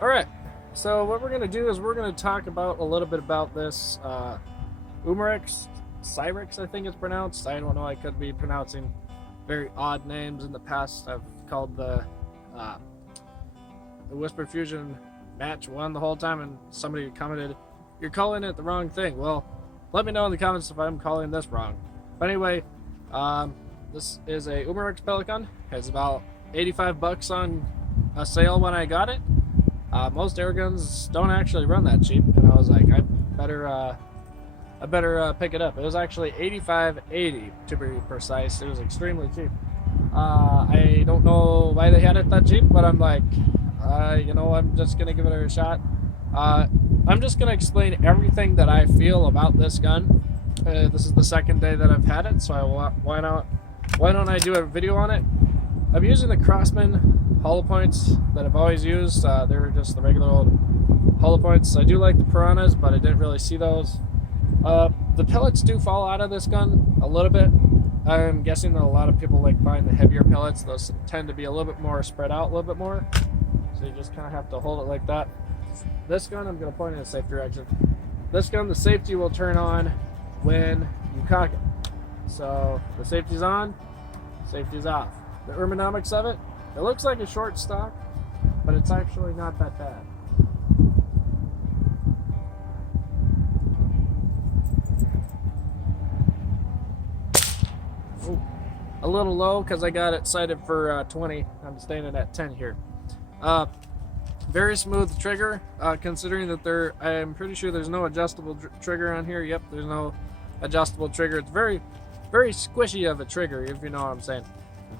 Alright, so what we're going to do is we're going to talk about a little bit about this umerex, syrix I think it's pronounced. I don't know, I could be pronouncing very odd names in the past. I've called the Whisper Fusion match 1 the whole time, and somebody commented, "You're calling it the wrong thing." Well, let me know in the comments if I'm calling this wrong. But anyway, this is a umerex pellet gun. It's about 85 bucks on a sale when I got it. Most air guns don't actually run that cheap, and I was like, I better pick it up. It was actually $85.80 to be precise. It was extremely cheap. I don't know why they had it that cheap, but I'm like, I'm just gonna give it a shot. I'm just gonna explain everything that I feel about this gun. This is the second day that I've had it, so why don't I do a video on it? I'm using the Crossman hollow points that I've always used. They're just the regular old hollow points. I do like the piranhas, but I didn't really see those. The pellets do fall out of this gun a little bit. I'm guessing that a lot of people like buying the heavier pellets. Those tend to be a little bit more spread out, a little bit more. So you just kind of have to hold it like that. This gun, I'm going to point in a safe direction. This gun, the safety will turn on when you cock it. So the safety's on, safety's off. The ergonomics of it, it looks like a short stock, but it's actually not that bad. Ooh, a little low because I got it sighted for 20. I'm standing at 10 here. Very smooth trigger, considering that I'm pretty sure there's no adjustable trigger on here. Yep, there's no adjustable trigger. It's very, very squishy of a trigger, if you know what I'm saying.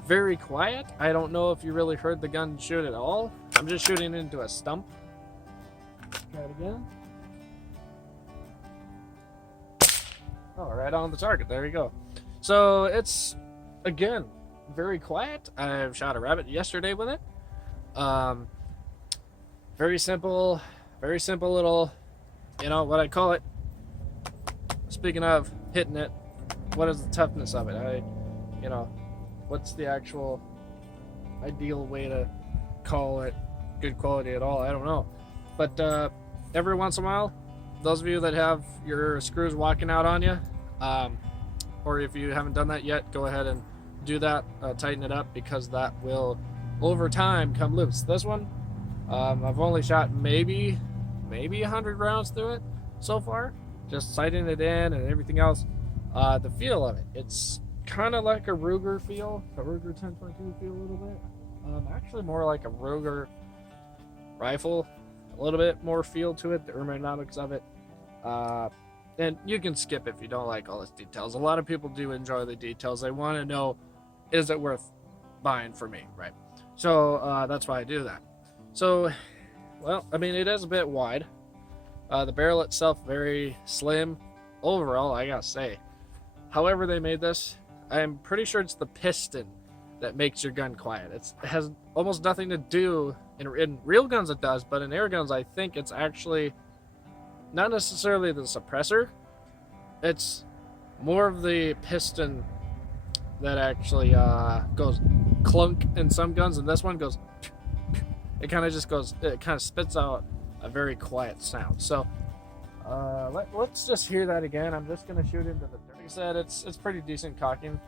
Very quiet. I don't know if you really heard the gun shoot at all. I'm just shooting into a stump. Try it again. Oh, right on the target. There you go. So it's, again, very quiet. I've shot a rabbit yesterday with it. Very simple little, what I call it. Speaking of hitting it, what is the toughness of it? What's the actual ideal way to call it good quality at all? I don't know. But every once in a while, those of you that have your screws walking out on you, or if you haven't done that yet, go ahead and do that. Tighten it up, because that will, over time, come loose. This one, I've only shot maybe 100 rounds through it so far, just sighting it in and everything else. The feel of it, it's kind of like a Ruger feel, a Ruger 10.2 feel a little bit. Actually more like a Ruger rifle, a little bit more feel to it, the ergonomics of it. And you can skip if you don't like all its details. A lot of people do enjoy the details. They want to know, is it worth buying for me, right? So that's why I do that. So, well, I mean, it is a bit wide. The barrel itself, very slim. Overall, I gotta say, however they made this, I'm pretty sure it's the piston that makes your gun quiet. It has almost nothing to do, in real guns it does, but in air guns I think it's actually not necessarily the suppressor. It's more of the piston that actually goes clunk in some guns, and this one goes, it kind of spits out a very quiet sound. So let's just hear that again. I'm just going to shoot into the dirt. Like I said, it's pretty decent cocking.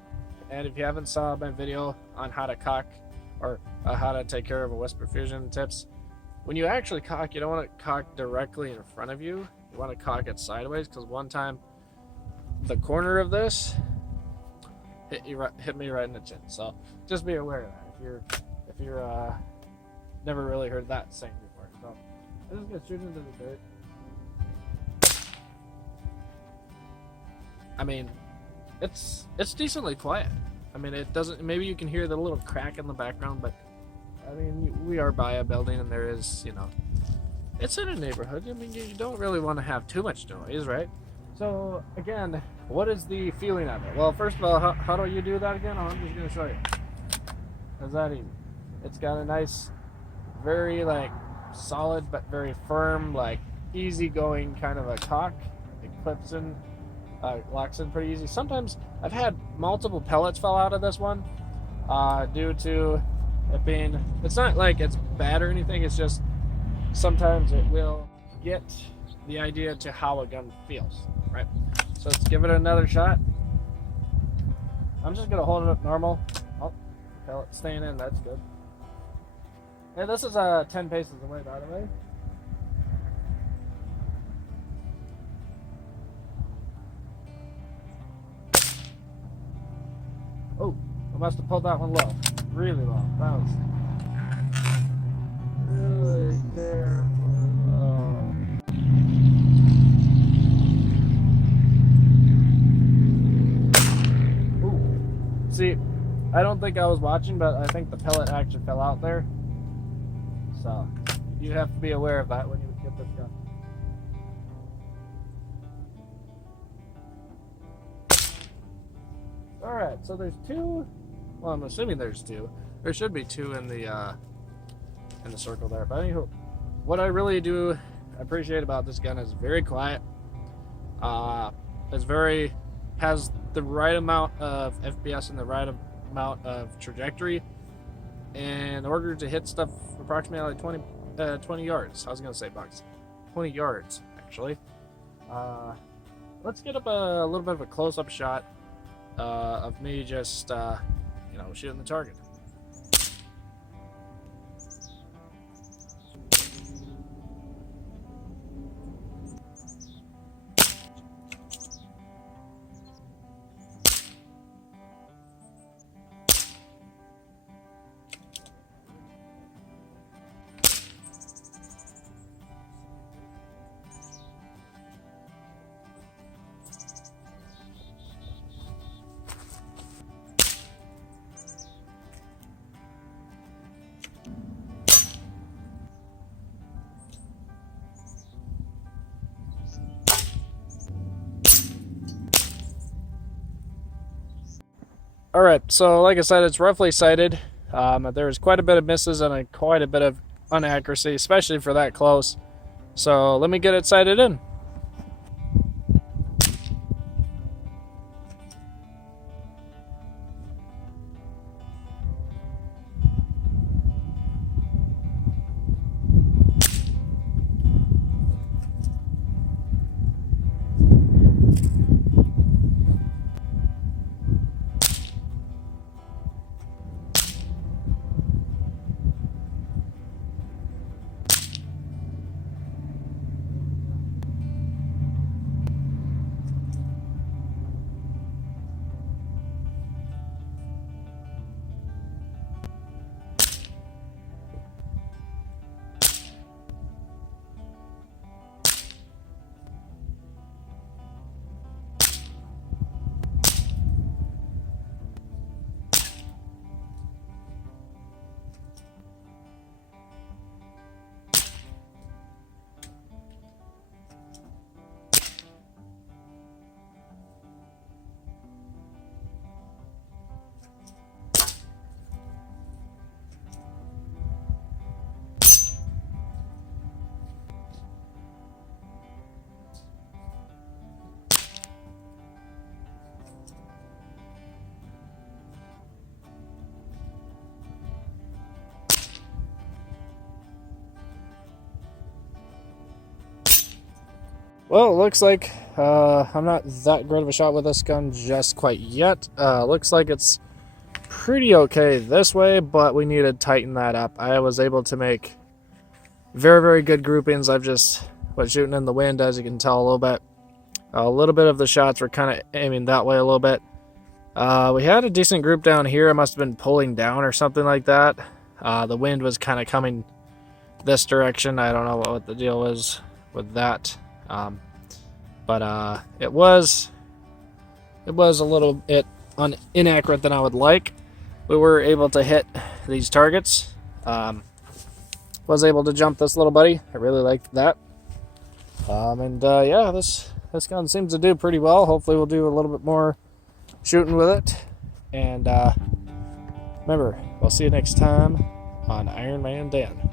And if you haven't saw my video on how to cock, or how to take care of a Whisper Fusion tips, when you actually cock, you don't want to cock directly in front of you. You want to cock it sideways, because one time the corner of this hit me right in the chin. So just be aware of that if you're never really heard that saying before. So I'm just gonna shoot into the dirt. I mean, it's decently quiet. I mean, it doesn't. Maybe you can hear the little crack in the background, but I mean, we are by a building, and there is, it's in a neighborhood. I mean, you don't really want to have too much noise, right? So again, what is the feeling of it? Well, first of all, how do you do that again? I'm just gonna show you. How's that easy? It's got a nice, very solid but very firm, easy-going kind of a cock. It clips in, locks in pretty easy. Sometimes I've had multiple pellets fall out of this one due to it being, it's not like it's bad or anything, it's just sometimes it will get the idea to how a gun feels, right? So let's give it another shot. I'm just gonna hold it up normal. Oh, pellet staying in, that's good. And this is 10 paces away, by the way. Oh, I must have pulled that one low. Really low. That was really there. Ooh. See, I don't think I was watching, but I think the pellet actually fell out there. So, you have to be aware of that when you get this gun. Alright, so there's two. Well, I'm assuming there's two. There should be two in the circle there. But anywho, what I really do appreciate about this gun is very quiet. Has the right amount of FPS and the right amount of trajectory in order to hit stuff approximately 20 yards. I was gonna say bucks, 20 yards actually. Let's get up a little bit of a close-up shot of me just shooting the target. Alright, so like I said, it's roughly sighted. There was quite a bit of misses and quite a bit of inaccuracy, especially for that close. So let me get it sighted in. Well, it looks like I'm not that great of a shot with this gun just quite yet. Looks like it's pretty okay this way, but we need to tighten that up. I was able to make very, very good groupings. I've just was shooting in the wind, as you can tell a little bit. A little bit of the shots were kind of aiming that way a little bit. We had a decent group down here. I must have been pulling down or something like that. The wind was kind of coming this direction. I don't know what the deal is with that. But it was a little bit inaccurate than I would like. We were able to hit these targets. Was able to jump this little buddy. I really liked that. Yeah, this gun seems to do pretty well. Hopefully we'll do a little bit more shooting with it. And remember, we'll see you next time on Iron Man Dan.